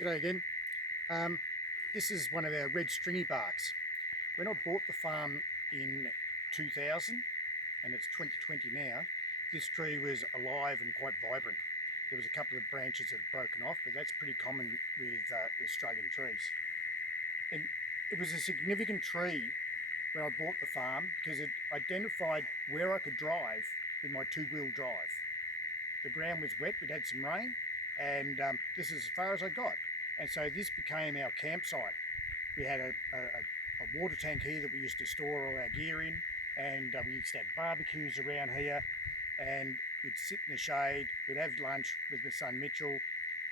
G'day again. This is one of our red stringy barks. When I bought the farm in 2000, and it's 2020 now, this tree was alive and quite vibrant. There was a couple of branches that had broken off, but that's pretty common with Australian trees. And it was a significant tree when I bought the farm because it identified where I could drive with my two-wheel drive. The ground was wet, we'd had some rain, and this is as far as I got. And so this became our campsite. We had a water tank here that we used to store all our gear in, and we used to have barbecues around here, and we'd sit in the shade, we'd have lunch with my son Mitchell,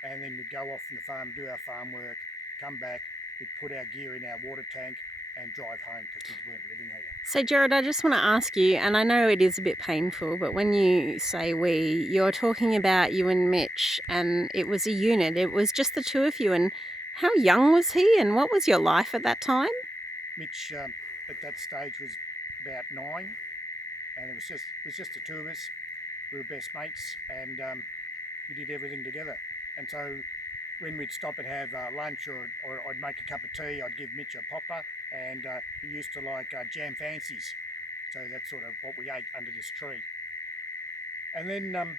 and then we'd go off from the farm, do our farm work, come back, we'd put our gear in our water tank and drive home because we weren't living here. So, Jared, I just want to ask you, and I know it is a bit painful, but when you say we, you're talking about you and Mitch, and it was a unit. It was just the two of you. And how young was he, and what was your life at that time? Mitch at that stage was about 9, and it was just the two of us. We were best mates, and we did everything together. And so when we'd stop and have lunch, or I'd make a cup of tea, I'd give Mitch a popper, and he used to like jam fancies. So that's sort of what we ate under this tree. And then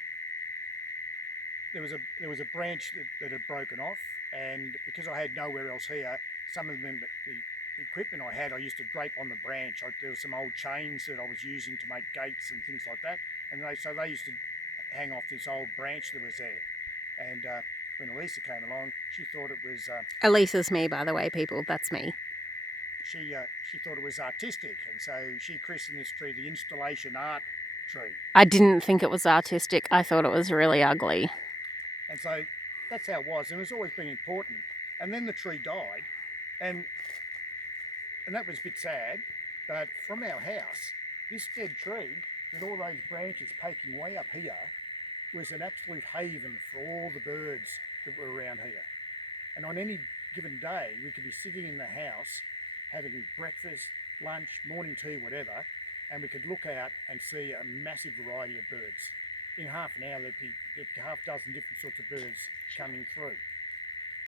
there was a branch that had broken off, and because I had nowhere else here, some of them, the equipment I had, I used to drape on the branch. There were some old chains that I was using to make gates and things like that, and so they used to hang off this old branch that was there. And when Elisa came along, she thought it was... Elisa's me, by the way, people. That's me. She thought it was artistic, and so she christened this tree the Instillation art tree. I didn't think it was artistic. I thought it was really ugly. And so that's how it was, and it's always been important. And then the tree died, and that was a bit sad, but from our house, this dead tree, with all those branches poking way up here, was an absolute haven for all the birds that were around here. And on any given day, we could be sitting in the house, having breakfast, lunch, morning tea, whatever, and we could look out and see a massive variety of birds. In half an hour, there'd be half a dozen different sorts of birds coming through.